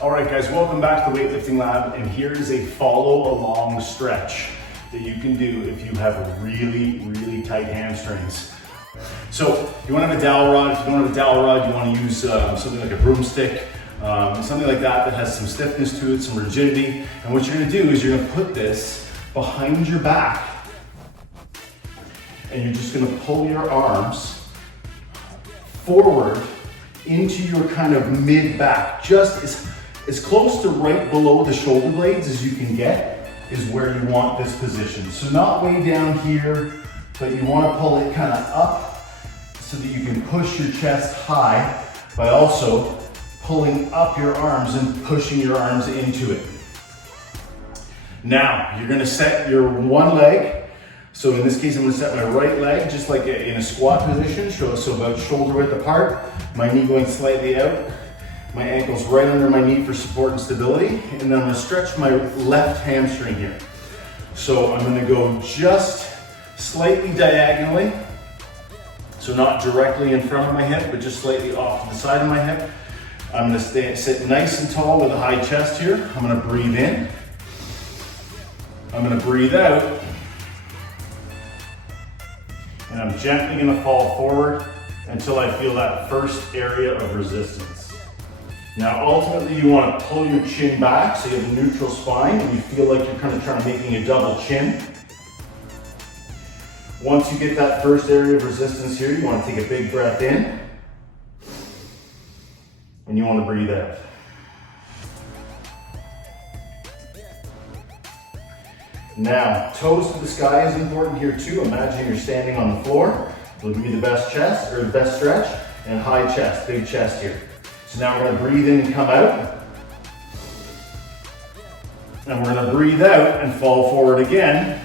All right, guys, welcome back to the Weightlifting Lab, and here's a follow along stretch that you can do if you have really tight hamstrings. So if you want to have a dowel rod, if you don't have a dowel rod, you want to use something like a broomstick, something like that has some stiffness to it, some rigidity. And what you're going to do is you're going to put this behind your back, and you're just going to pull your arms forward into your kind of mid back, just as close to right below the shoulder blades as you can get is where you want this position. So not way down here, but you want to pull it kind of up so that you can push your chest high by also pulling up your arms and pushing your arms into it. Now, you're going to set your one leg. So in this case, I'm going to set my right leg just like in a squat position, so about shoulder width apart, my knee going slightly out, my ankles right under my knee for support and stability, and then I'm going to stretch my left hamstring here. So I'm going to go just slightly diagonally, so not directly in front of my hip, but just slightly off to the side of my hip. I'm going to sit nice and tall with a high chest here. I'm going to breathe in. I'm going to breathe out. And I'm gently going to fall forward until I feel that first area of resistance. Now, ultimately, you want to pull your chin back so you have a neutral spine and you feel like you're kind of trying to making a double chin. Once you get that first area of resistance here, you want to take a big breath in and you want to breathe out. Now, toes to the sky is important here too. Imagine you're standing on the floor. It'll give you the best chest or the best stretch, and high chest, big chest here. So now we're going to breathe in and come out. And we're going to breathe out and fall forward again.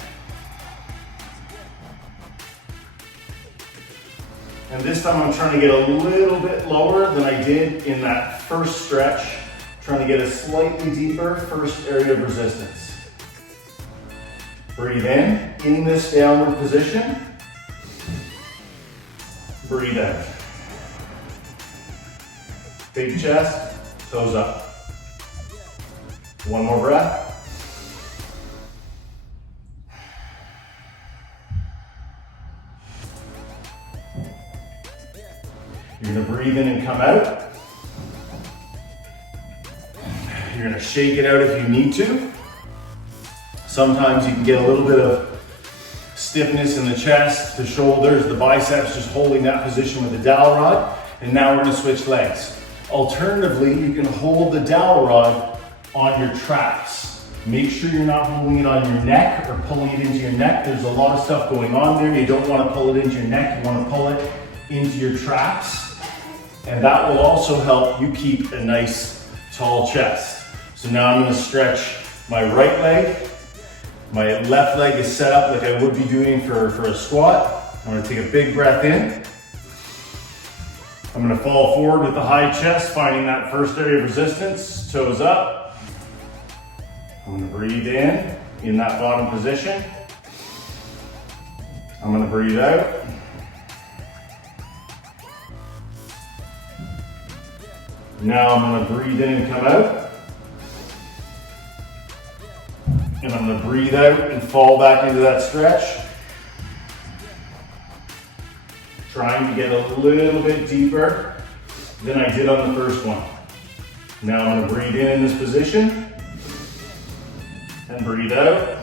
And this time I'm trying to get a little bit lower than I did in that first stretch. Trying to get a slightly deeper first area of resistance. Breathe in this downward position. Breathe out. Big chest, toes up. One more breath. You're going to breathe in and come out. You're going to shake it out if you need to. Sometimes you can get a little bit of stiffness in the chest, the shoulders, the biceps, just holding that position with the dowel rod. And now we're going to switch legs. Alternatively, you can hold the dowel rod on your traps. Make sure you're not holding it on your neck or pulling it into your neck. There's a lot of stuff going on there. You don't want to pull it into your neck. You want to pull it into your traps. And that will also help you keep a nice tall chest. So now I'm going to stretch my right leg. My left leg is set up like I would be doing for a squat. I'm going to take a big breath in. I'm going to fall forward with the high chest, finding that first area of resistance, toes up. I'm going to breathe in that bottom position. I'm going to breathe out. Now I'm going to breathe in and come out. And I'm going to breathe out and fall back into that stretch. Trying to get a little bit deeper than I did on the first one. Now I'm going to breathe in this position and breathe out.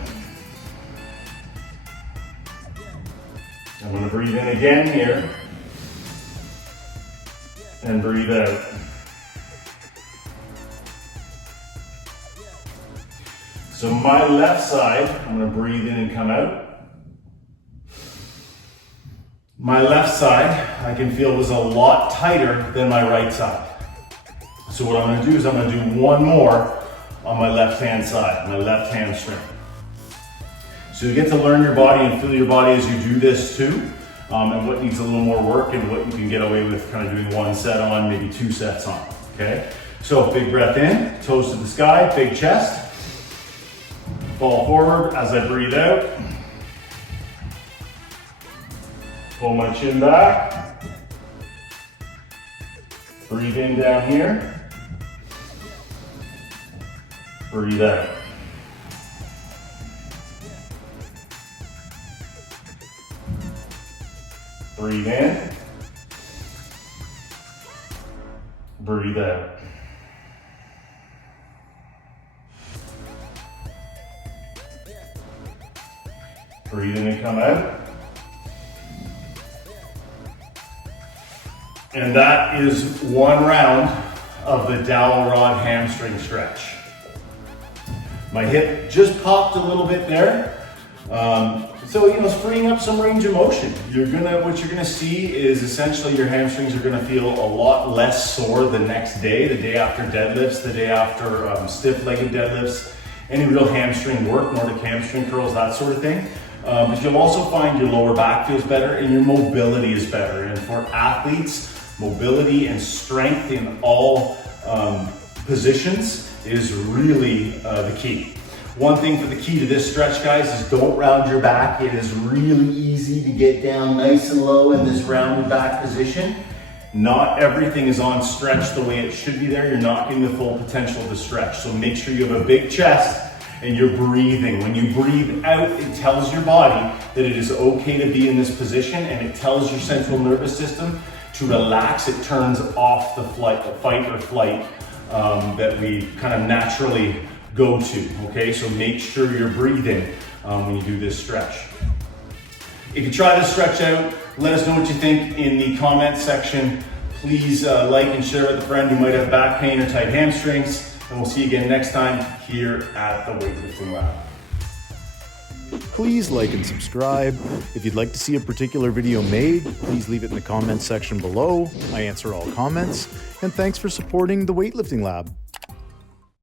I'm going to breathe in again here and breathe out. So my left side, I'm going to breathe in and come out. My left side, I can feel, was a lot tighter than my right side. So what I'm going to do is I'm going to do one more on my left-hand side, my left hamstring. So you get to learn your body and feel your body as you do this too, and what needs a little more work and what you can get away with kind of doing one set on, maybe two sets on, okay? So big breath in, toes to the sky, big chest. Fall forward as I breathe out. Pull my chin back. Breathe in down here. Breathe out. Breathe in. Breathe out. Breathe in and come out. And that is one round of the dowel rod hamstring stretch. My hip just popped a little bit there. So, it's freeing up some range of motion. What you're gonna see is essentially your hamstrings are gonna feel a lot less sore the next day, the day after deadlifts, the day after stiff-legged deadlifts, any real hamstring work, Nordic hamstring curls, that sort of thing. But you'll also find your lower back feels better and your mobility is better. And for athletes, mobility and strength in all positions is really the key. One thing for the key to this stretch, guys, is don't round your back. It is really easy to get down nice and low in this rounded back position. Not everything is on stretch the way it should be there. You're not getting the full potential of the stretch. So make sure you have a big chest and you're breathing. When you breathe out, it tells your body that it is okay to be in this position, and it tells your central nervous system to relax. It turns off the fight or flight that we kind of naturally go to, okay? So make sure you're breathing when you do this stretch. If you try this stretch out, let us know what you think in the comments section. Please like and share with a friend who might have back pain or tight hamstrings, and we'll see you again next time here at the Weightlifting Lab. Please like and subscribe. If you'd like to see a particular video made, please leave it in the comments section below. I answer all comments. And thanks for supporting the Weightlifting Lab.